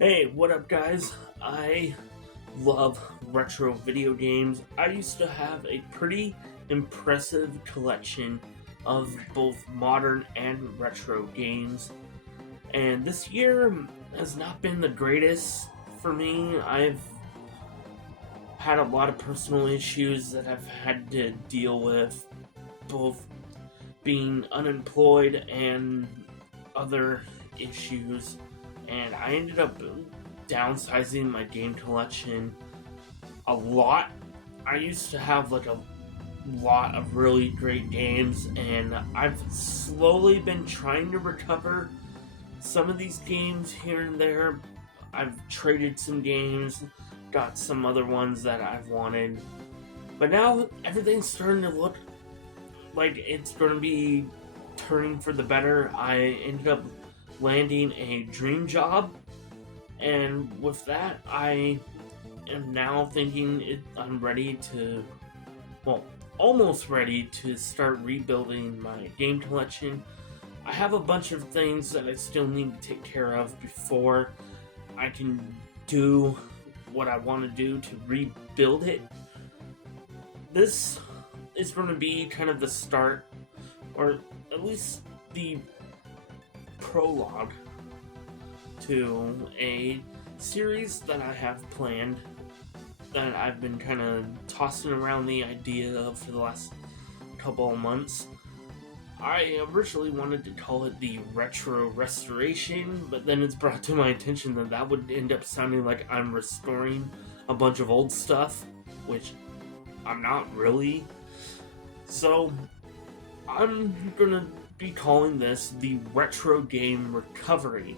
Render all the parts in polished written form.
Hey, what up, guys? I love retro video games. I used to have a pretty impressive collection of both modern and retro games, and this year has not been the greatest for me. I've had a lot of personal issues that I've had to deal with, both being unemployed and other issues, and I ended up downsizing my game collection a lot. I used to have like a lot of really great games, and I've slowly been trying to recover some of these games here and there. I've traded some games, got some other ones that I've wanted, but now everything's starting to look like it's going to be turning for the better. I ended up landing a dream job, and with that, I am now thinking I'm ready to, well, almost ready to start rebuilding my game collection. I have a bunch of things that I still need to take care of before I can do what I want to do to rebuild it. This is going to be kind of the start, or at least the prologue to a series that I have planned, that I've been kind of tossing around the idea of for the last couple of months. I originally wanted to call it the Retro Restoration, but then it's brought to my attention that that would end up sounding like I'm restoring a bunch of old stuff, which I'm not really. So I'm gonna be calling this the Retro Game Recovery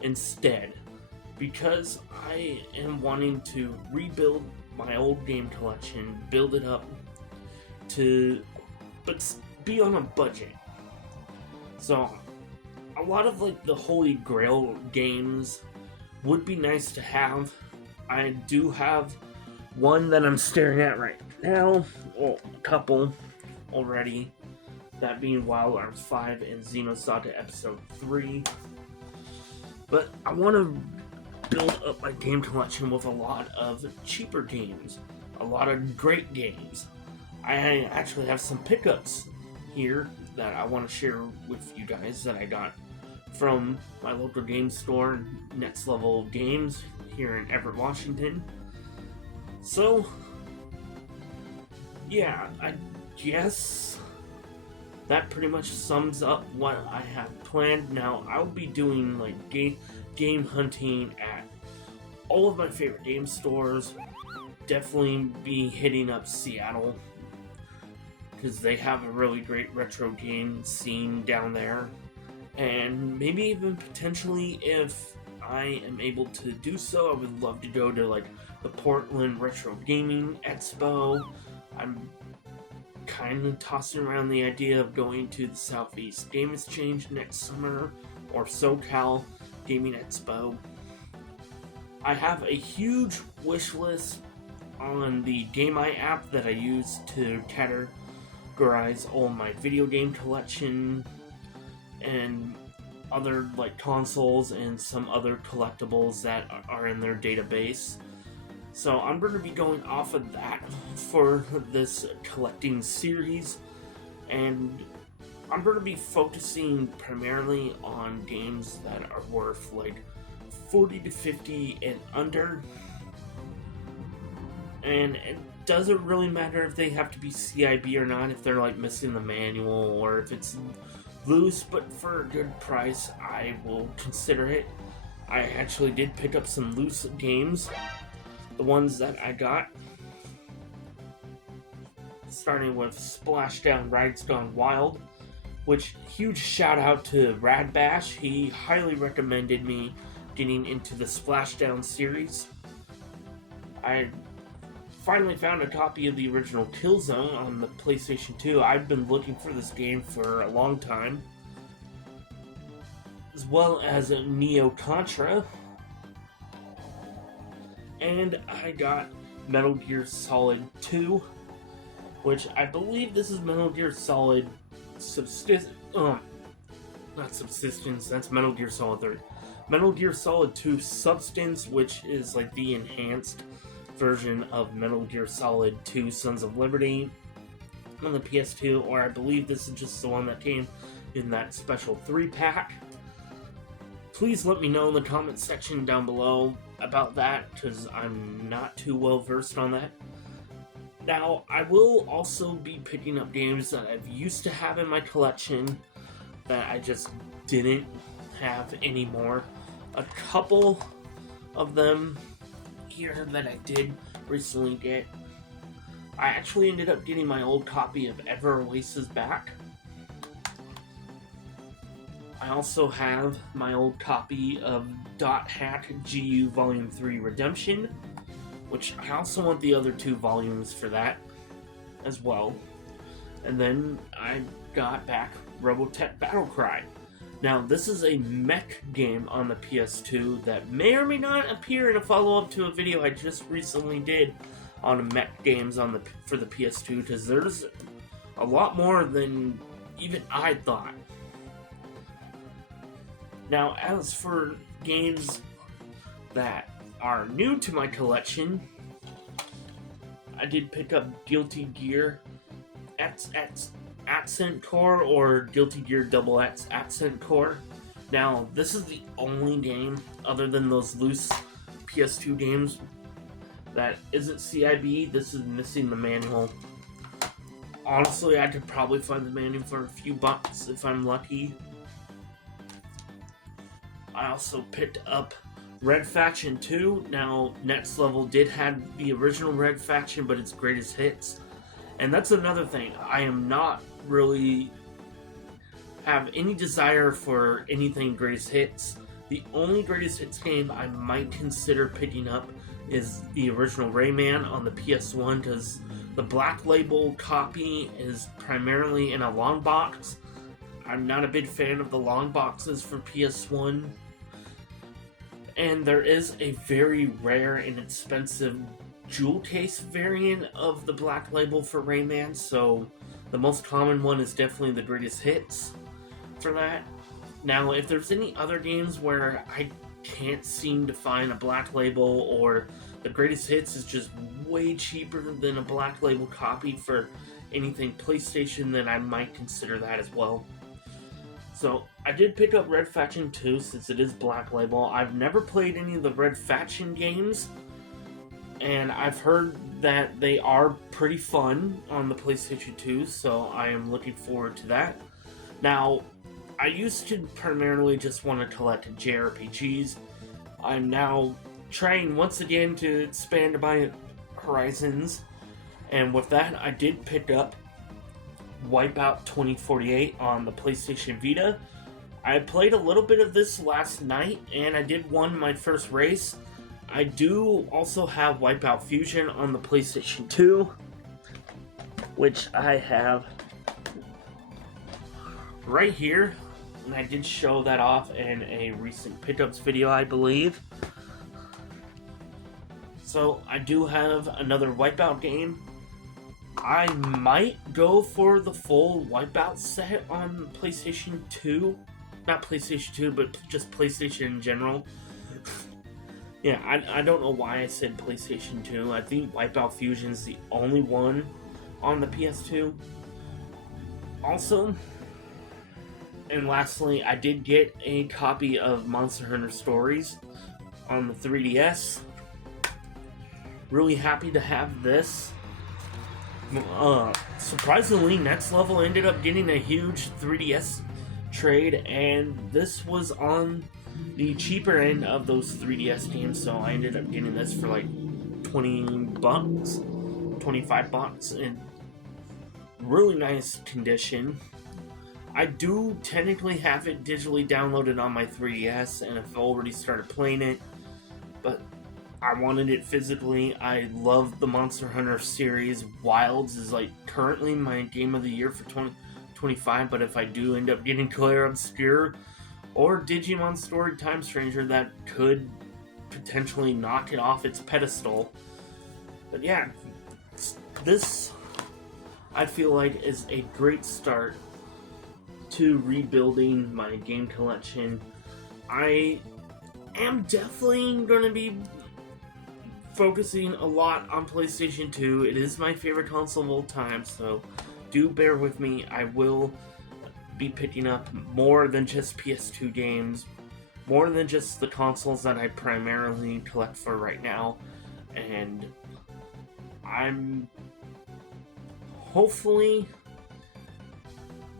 instead, because I am wanting to rebuild my old game collection, build it up but be on a budget. So a lot of like the Holy Grail games would be nice to have. I do have one that I'm staring at right now, well, a couple already, that being Wild Arms 5 and Xenosaga Episode 3. But I want to build up my game collection with a lot of cheaper games, a lot of great games. I actually have some pickups here that I want to share with you guys that I got from my local game store, Next Level Games, here in Everett, Washington. So, yeah, I guess that pretty much sums up what I have planned. Now, I'll be doing like game hunting at all of my favorite game stores. Definitely be hitting up Seattle, because they have a really great retro game scene down there. And maybe even potentially, if I am able to do so, I would love to go to like the Portland Retro Gaming Expo. I'm kind of tossing around the idea of going to the Southeast Game Exchange next summer, or SoCal Gaming Expo. I have a huge wish list on the GameEye app that I use to categorize all my video game collection and other like consoles and some other collectibles that are in their database. So I'm going to be going off of that for this collecting series, and I'm going to be focusing primarily on games that are worth like 40 to 50 and under. And it doesn't really matter if they have to be CIB or not, if they're like missing the manual or if it's loose, but for a good price, I will consider it. I actually did pick up some loose games. The ones that I got, starting with Splashdown Rides Gone Wild, which, huge shout out to Radbash. He highly recommended me getting into the Splashdown series. I finally found a copy of the original Killzone on the PlayStation 2. I've been looking for this game for a long time, as well as Neo Contra. And I got Metal Gear Solid 2, which I believe this is Metal Gear Solid not Subsistence, that's Metal Gear Solid 3. Metal Gear Solid 2 Substance, which is like the enhanced version of Metal Gear Solid 2 Sons of Liberty on the PS2, or I believe this is just the one that came in that special 3-pack. Please let me know in the comment section down below about that, because I'm not too well versed on that. Now, I will also be picking up games that I've used to have in my collection that I just didn't have anymore. A couple of them here that I did recently get. I actually ended up getting my old copy of Ever Oasis back. I also have my old copy of Dot Hack GU Volume 3 Redemption, which I also want the other 2 volumes for that as well. And then I got back Robotech Battlecry. Now, this is a mech game on the PS2 that may or may not appear in a follow-up to a video I just recently did on mech games for the PS2, because there's a lot more than even I thought. Now, as for games that are new to my collection, I did pick up Guilty Gear Accent Core, or Guilty Gear XX Accent Core. Now, this is the only game, other than those loose PS2 games, that isn't CIB. This is missing the manual. Honestly, I could probably find the manual for a few bucks if I'm lucky. I also picked up Red Faction 2. Now, Next Level did have the original Red Faction, but it's greatest hits. And that's another thing. I am not really have any desire for anything greatest hits. The only greatest hits game I might consider picking up is the original Rayman on the PS1, because the Black Label copy is primarily in a long box. I'm not a big fan of the long boxes for PS1. And there is a very rare and expensive jewel case variant of the Black Label for Rayman, so the most common one is definitely the greatest hits for that. Now, if there's any other games where I can't seem to find a Black Label, or the greatest hits is just way cheaper than a Black Label copy for anything PlayStation, then I might consider that as well. So, I did pick up Red Faction 2 since it is Black Label. I've never played any of the Red Faction games, and I've heard that they are pretty fun on the PlayStation 2, so I am looking forward to that. Now, I used to primarily just want to collect jrpgs. I'm now trying once again to expand my horizons, and with that, I did pick up Wipeout 2048 on the PlayStation Vita. I played a little bit of this last night, and I did win my first race. I do also have Wipeout Fusion on the PlayStation 2, which I have right here, and I did show that off in a recent pickups video, I believe. So I do have another Wipeout game. I might go for the full Wipeout set on PlayStation 2. Not PlayStation 2, but just PlayStation in general. Yeah, I don't know why I said PlayStation 2. I think Wipeout Fusion is the only one on the PS2. Also, and lastly, I did get a copy of Monster Hunter Stories on the 3DS. Really happy to have this. Surprisingly, Next Level ended up getting a huge 3DS trade, and this was on the cheaper end of those 3DS games, so I ended up getting this for like 20 bucks, 25 bucks, in really nice condition. I do technically have it digitally downloaded on my 3DS, and I've already started playing it, but I wanted it physically. I love the Monster Hunter series. Wilds is like currently my game of the year for 2025, but if I do end up getting Clair Obscure or Digimon Story Time Stranger, that could potentially knock it off its pedestal. But yeah, this I feel like is a great start to rebuilding my game collection. I am definitely going to be focusing a lot on PlayStation 2. It is my favorite console of all time, so do bear with me. I will be picking up more than just PS2 games, more than just the consoles that I primarily collect for right now, and I'm hopefully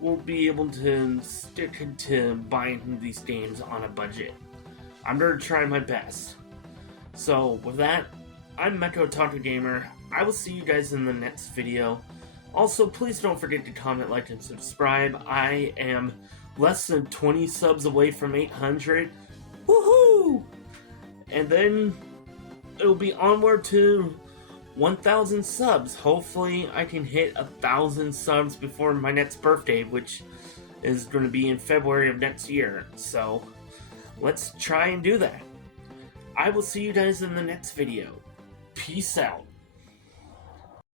will be able to stick to buying these games on a budget. I'm going to try my best. So with that, I'm Mecha Otaku Gamer. I will see you guys in the next video. Also, please don't forget to comment, like, and subscribe. I am less than 20 subs away from 800. Woohoo! And then it'll be onward to 1,000 subs. Hopefully I can hit 1,000 subs before my next birthday, which is going to be in February of next year. So let's try and do that. I will see you guys in the next video. Peace out.